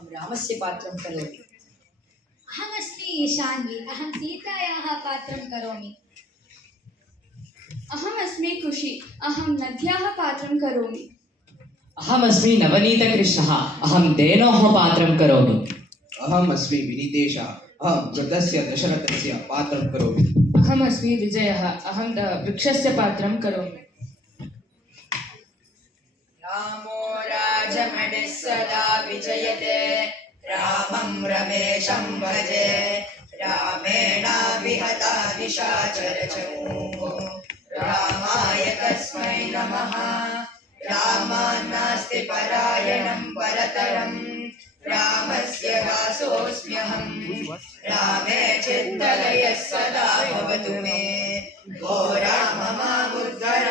अहं रामस्य पात्रं करोमि। अहमस्मि ईशान्वी, अहं सीतायाः पात्रं करोमि। अहमस्मि खुशी, अहं नद्याः पात्रं करोमि। अहमस्मि नवनीतकृष्णः, अहं धेनोः पात्रं करोमि। अहमस्मि विनीतेशः, अहं वृद्धस्य दशरथस्य पात्रं करोमि। अहमस्मि विजयः, अहं वृक्षस्य पात्रं करोमि। रामो राजमणिः सदा विजयते, रामं रमेशं भजे। रामेणाभिहता निशाचरचमूः, रामाय तस्मै नमः। रामान्नास्ति परायणं परतरं, रामस्य दासोऽस्म्यहं। रामे चित्तलयः सदा भवतु मे, ओ राम मामुद्धर।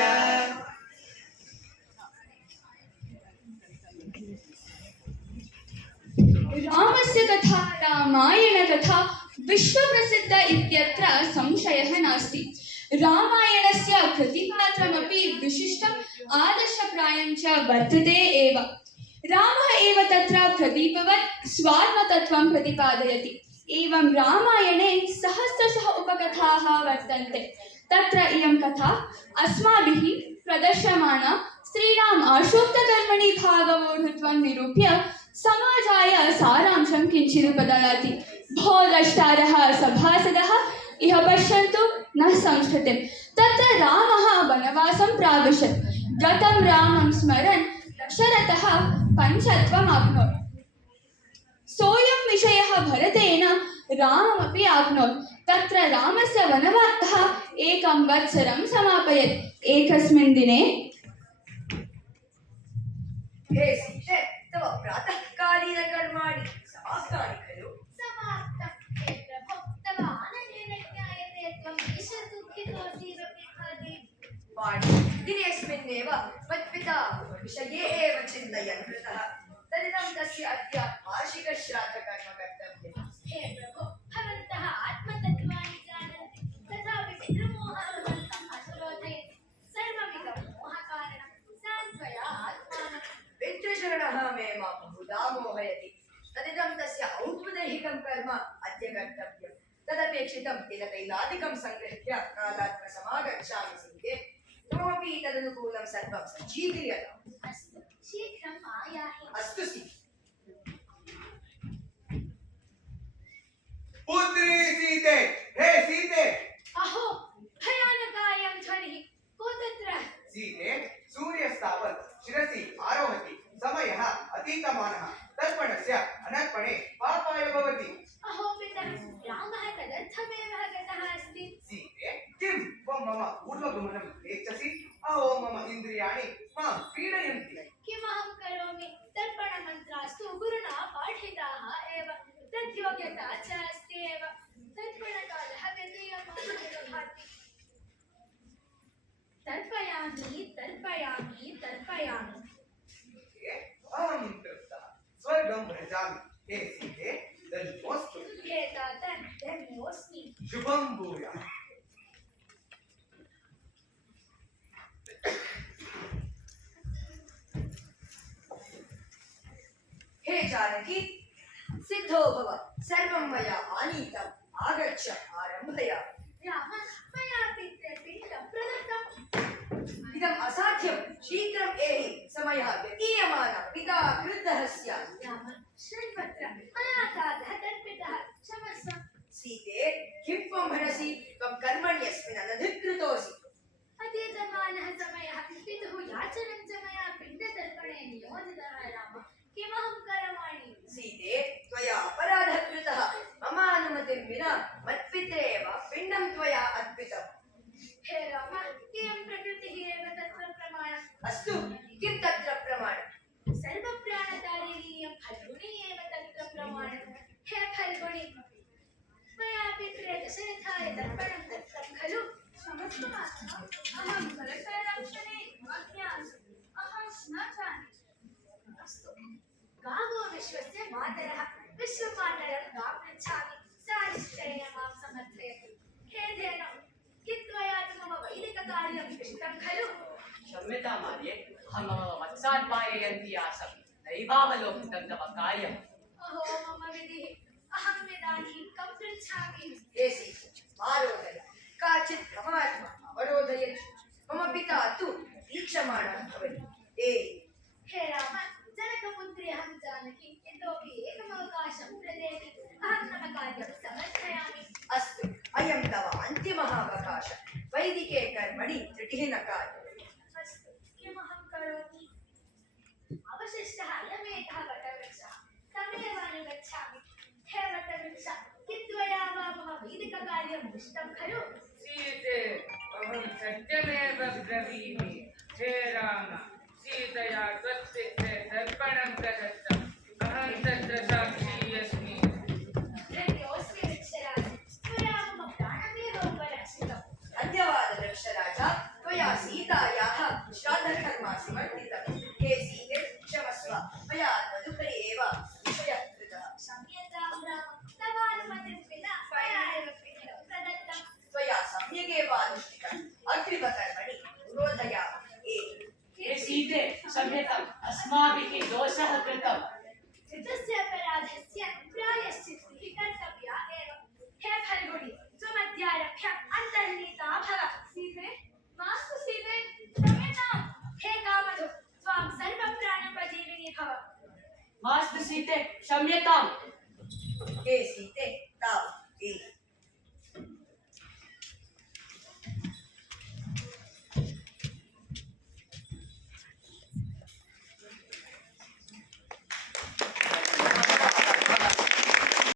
रामस्य कथा रामायणकथा विश्वप्रसिद्ध इत्यत्र संशयः नास्ति। रामायणस्य कृतिपात्रमपि विशिष्टम् आदर्शप्रायं च वर्तते एव। रामः एव तत्र प्रदीपवत् स्वात्मतत्त्वं प्रतिपादयति। एवं रामायणे सहस्रशः उपकथाः वर्तन्ते। तत्र इयं कथा अस्माभिः प्रदर्श्यमाना श्रीराम आशोक्तकर्मणि भागवोढुत्वं निरूप्य समाजाय सारांशं किञ्चिदुपददाति। भो द्रष्टारः सभासदः इह पश्यन्तु न संस्कृतिं। तत्र रामः वनवासं प्राविशत्। गतं रामं स्मरन् दशरथः पञ्चत्वम् आप्नोत्। सोऽयं विषयः भरतेन राममपि आप्नोत्। तत्र रामस्य वनवासः 1 वत्सरं समापयत्। एकस्मिन् दिने हे सीते, तव प्रातःकालीनकर्माणि समाप्तानि खलु? समाप्तं हे प्रभो, तव आनन्देन ज्ञायते त्वं ईशदुःखितोऽसि रविहरि। वाणि दिनेऽस्मिन्नेव मत्पिता विषये एव चिन्तयन् कृतः। तदिदं तस्य अद्य वार्षिकश्राद्धकर्म कर्तव्यम्। हे प्रभो, भवन्तः आत्मतत्त्वानि जानन्ति, तथापि पितृमोहभवन्तम् असुरोधयति। सर्वमिदं मोहकारणं, सान्त्वया आत्मानं। पितृशरणः मे मां बहुधा मोहयति। तदिदं तस्य औद्बदैहिकं कर्म अद्य कर्तव्यम्। तदपेक्षितं तिलतैलादिकं सङ्गृह्य कालात् समागच्छामि सीते। त्वमपि तदनुकूलं सर्वं सज्जीक्रियताम्। अस्तु, शीघ्रम् आयाहि। अस्तु सीते। पुत्री सीते, हे सीते। अहो, भयानकायं ध्वनिः, को तत्र? सीते, सूर्यस्तावत् शिरसि आरोहति, समयः अतीतमानः, तर्पणस्य अनर्पणे पापाय भवति। अहो पितः, रामः तदर्थमेव गतः अस्ति। सीते, किं त्वं मम ऊर्ध्वगमनं नेच्छसि? अहो मम इन्द्रियाणि मां पीडयन्ति। किमहं करोमि? तर्पणमन्त्रास्तु गुरुणा पाठिताः एव, तद्योग्यता च अस्ति एव। तर्पणकालः व्यतीयमानः भाति। तर्पयामि, तर्पयामि, तर्पयामि। सीते, अहं तृप्तः, स्वर्गं व्रजामि। हे सीते, धन्योऽस्तु। हे तात, धन्योऽस्मि। शुभं भूयात्। हे जानकी, सिद्धो भव, सर्वं मया आनीतम्। आगच्छ, आरम्भयामि। राम, मया पितृपिण्डं प्रदत्तम्। इदम् असाध्यं, शीघ्रम् एहि, समयः व्यतीयमानः, पिता क्रुद्धः स्यात्। राम, शृण्वत्र, मया तातः तर्पितः, क्षमस्व। सीते, किं त्वं भणसि? त्वं कर्मण्यस्मिन् अनधिकृतोऽसि। अतीतमानः समयः, पितुः याचनं च मया पिण्डतर्पणे नियोजितः। राम, किमहं करवाणि? सीते, त्वया अपराधः कृतः। मम अनुमतिं विना मत्पित्रे एव पिण्डं त्वया अर्पितम्। हे राम, इयं प्रकृतिः एव तत्र प्रमाणम्। अस्तु, किं तत्र प्रमाणम्? सर्वप्राणतारिणीयं फल्गुणी एव तत्र प्रमाणम्। हे फल्गुणी, मया पित्रे दशरथाय तर्पणं दत्तं खलु? क्षमस्व मातः, अहं परतराक्षणे अज्ञासु, अहं न जाने। अस्तु, गावो विश्वस्य मातरः, विश्वमातरं गां पृच्छामि, सा निश्चयेन मां समर्थयति। हे धेनो, किं त्वया तु मम वैदिककार्यं इष्टं खलु? क्षम्यतां मार्ये, अहं मम वत्सान् पाययन्ती आसम्, नैवावलोकितं तव कार्यम्। गच्छामि केसि मारोदय काचित् प्रमात्मा अवरोधयति मम पिता तु दीक्षमाणः भवति ते हे राम जनकपुत्री अहं जानकी यतोऽपि एकमवकाशं प्रदेति अहं तव कार्यं समर्थयामि अस्तु अयं तव अन्तिमः अवकाशः वैदिके कर्मणि त्रुटिः न कार्यते अस्तु किमहं करोमि अवशिष्टः अयमेकः वटवृक्षः तमेव अनुगच्छामि हे वटवृक्ष कित्वया वा मम वैदिककार्यम् इष्टं खलु सीते अहं सत्यमेव ब्रवीमि हे राम सीतया त्वत्पित्रे तर्पणं प्रदत्तम् अहं तत्र साक्षी अस्मि धन्योऽस्मि वृक्षराज त्वया मम प्राणमेव उपरक्षितम् धन्यवाद वृक्षराज त्वया सीतायाः श्राद्धकर्मा समर्पितं हे सीते क्षमस्व मया त्वदुपरि एव विषयः कृतः क्षम्यतां राम तव अनुमतिं विना मया एव पिण्डं प्रदत्तम् त्वया सम्यगेव अनुष्ठितम् अग्रिमकर्मणि रोधयामि हे सीते क्षम्यताम् अस्माभिः दोषः कृतः कृतस्य अपराधस्य प्रायश्चित्तिः कर्तव्या एव हे फल्गुणि त्वमद्यारभ्य अन्तर्नीता भव सीते मास्तु सीते क्षम्यताम् हे कामधु त्वां सर्वप्राणोपजीविनी भव मास्तु सीते क्षम्यताम् हे